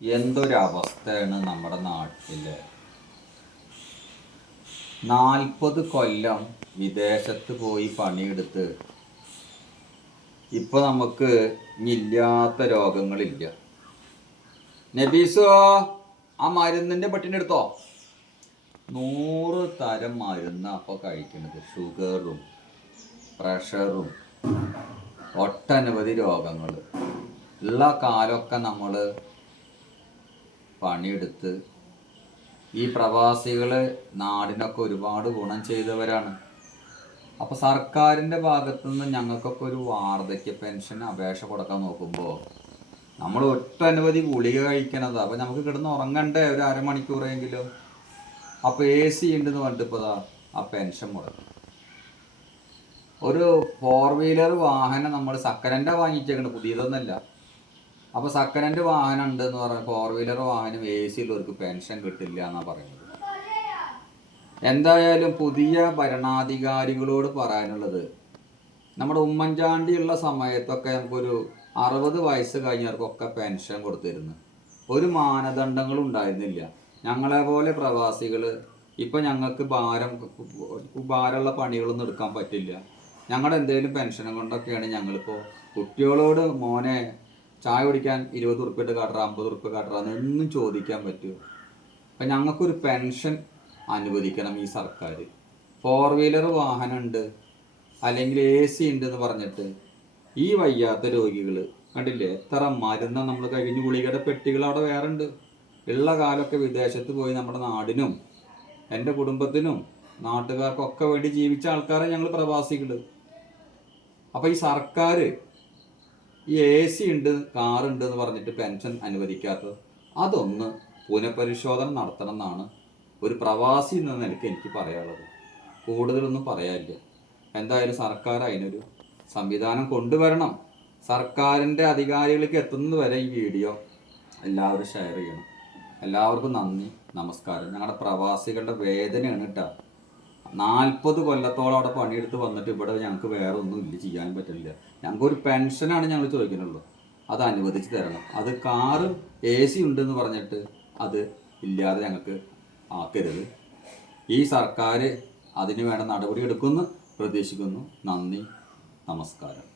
എന്തൊരവസ്ഥയാണ് നമ്മുടെ നാട്ടില്. 40 കൊല്ലം വിദേശത്ത് പോയി പണിയെടുത്ത് ഇപ്പൊ നമുക്ക് ഇല്ലാത്ത രോഗങ്ങളില്ല. നബീസോ, ആ മരുന്നിന്റെ പെട്ടിനെടുത്തോ. 100 തരം മരുന്ന് അപ്പൊ കഴിക്കുന്നത്. ഷുഗറും പ്രഷറും ഒട്ടനവധി രോഗങ്ങൾ ഉള്ള കാലമൊക്കെ നമ്മൾ പണിയെടുത്ത് ഈ പ്രവാസികൾ നാടിനൊക്കെ ഒരുപാട് ഗുണം ചെയ്തവരാണ്. അപ്പോൾ സർക്കാരിൻ്റെ ഭാഗത്തുനിന്ന് ഞങ്ങൾക്കൊക്കെ ഒരു വാർദ്ധക്യ പെൻഷൻ അപേക്ഷ കൊടുക്കാൻ നോക്കുമ്പോൾ നമ്മൾ ഒട്ടനവധി ഗുളിക കഴിക്കണതാണ്. അപ്പോൾ നമുക്ക് കിടന്ന് ഉറങ്ങണ്ടേ ഒരു അരമണിക്കൂറെങ്കിലും. അപ്പോൾ AC ഉണ്ടെന്ന് പറഞ്ഞിട്ട് ഇപ്പോൾ ആ പെൻഷൻ മുടക്കും. ഒരു 4 വീലർ വാഹനം നമ്മൾ സെക്കൻഡ് വാങ്ങിച്ചേക്കണ്ട്, പുതിയതൊന്നല്ല. അപ്പോൾ സെക്കൻഡ് വാഹനം ഉണ്ടെന്ന് പറഞ്ഞാൽ 4 വീലർ വാഹനം AC ഉള്ളവർക്ക് പെൻഷൻ കിട്ടില്ല എന്നാണ് പറയുന്നത്. എന്തായാലും പുതിയ ഭരണാധികാരികളോട് പറയാനുള്ളത്, നമ്മുടെ ഉമ്മൻചാണ്ടിയുള്ള സമയത്തൊക്കെ നമുക്കൊരു 60 വയസ്സ് കഴിഞ്ഞവർക്കൊക്കെ പെൻഷൻ കൊടുത്തിരുന്നു. ഒരു മാനദണ്ഡങ്ങളും ഉണ്ടായിരുന്നില്ല. ഞങ്ങളെ പോലെ പ്രവാസികൾ ഇപ്പം ഞങ്ങൾക്ക് ഭാരമുള്ള പണികളൊന്നും എടുക്കാൻ പറ്റില്ല. ഞങ്ങളുടെ എന്തെങ്കിലും പെൻഷനും കൊണ്ടൊക്കെയാണ് ഞങ്ങളിപ്പോൾ കുട്ടികളോട് മോനെ ചായ കുടിക്കാൻ 20 ഉറുപ്പ്യ ഇട്ട് കാട്ടറ 50 ഉറുപ്പ്യ കാട്ടറ എന്നൊന്നും ചോദിക്കാൻ പറ്റുമോ? അപ്പം ഞങ്ങൾക്കൊരു പെൻഷൻ അനുവദിക്കണം ഈ സർക്കാർ. 4 വീലർ വാഹനം ഉണ്ട് അല്ലെങ്കിൽ AC ഉണ്ട് എന്ന് പറഞ്ഞിട്ട് ഈ വയ്യാത്ത രോഗികൾ കണ്ടില്ലേ, എത്ര മരുന്ന് നമ്മൾ കഴിഞ്ഞ് ഗുളികയുടെ പെട്ടികൾ അവിടെ വേറെ ഉണ്ട്. ഉള്ള കാലമൊക്കെ വിദേശത്ത് പോയി നമ്മുടെ നാടിനും എൻ്റെ കുടുംബത്തിനും നാട്ടുകാർക്കൊക്കെ വേണ്ടി ജീവിച്ച ആൾക്കാരെ ഞങ്ങൾ പ്രവാസികൾ. അപ്പോൾ ഈ സർക്കാർ ഈ AC ഉണ്ട് കാറുണ്ട് എന്ന് പറഞ്ഞിട്ട് പെൻഷൻ അനുവദിക്കാത്തത് അതൊന്ന് പുനഃപരിശോധന നടത്തണം എന്നാണ് ഒരു പ്രവാസി എന്ന നിലയ്ക്ക് എനിക്ക് പറയാനുള്ളത്. കൂടുതലൊന്നും പറയാനില്ല. എന്തായാലും സർക്കാർ അതിനൊരു സംവിധാനം കൊണ്ടുവരണം. സർക്കാരിൻ്റെ അധികാരികൾക്ക് എത്തുന്നത് വരെ ഈ വീഡിയോ എല്ലാവരും ഷെയർ ചെയ്യണം. എല്ലാവർക്കും നന്ദി, നമസ്കാരം. ഞങ്ങളുടെ പ്രവാസികളുടെ വേദനയാണ് കേട്ടോ. 40 കൊല്ലത്തോളം അവിടെ പണിയെടുത്ത് വന്നിട്ട് ഇവിടെ ഞങ്ങൾക്ക് വേറെ ഒന്നും ഇല്ല, ചെയ്യാൻ പറ്റില്ല. ഞങ്ങൾക്കൊരു പെൻഷനാണ് ഞങ്ങൾ ചോദിക്കുന്നുള്ളൂ, അത് അനുവദിച്ച് തരണം. അത് കാറ് AC ഉണ്ടെന്ന് പറഞ്ഞിട്ട് അത് ഇല്ലാതെ ഞങ്ങൾക്ക് ആക്കരുത്. ഈ സർക്കാർ അതിന് വേണ്ട നടപടി എടുക്കുമെന്ന് പ്രതീക്ഷിക്കുന്നു. നന്ദി, നമസ്കാരം.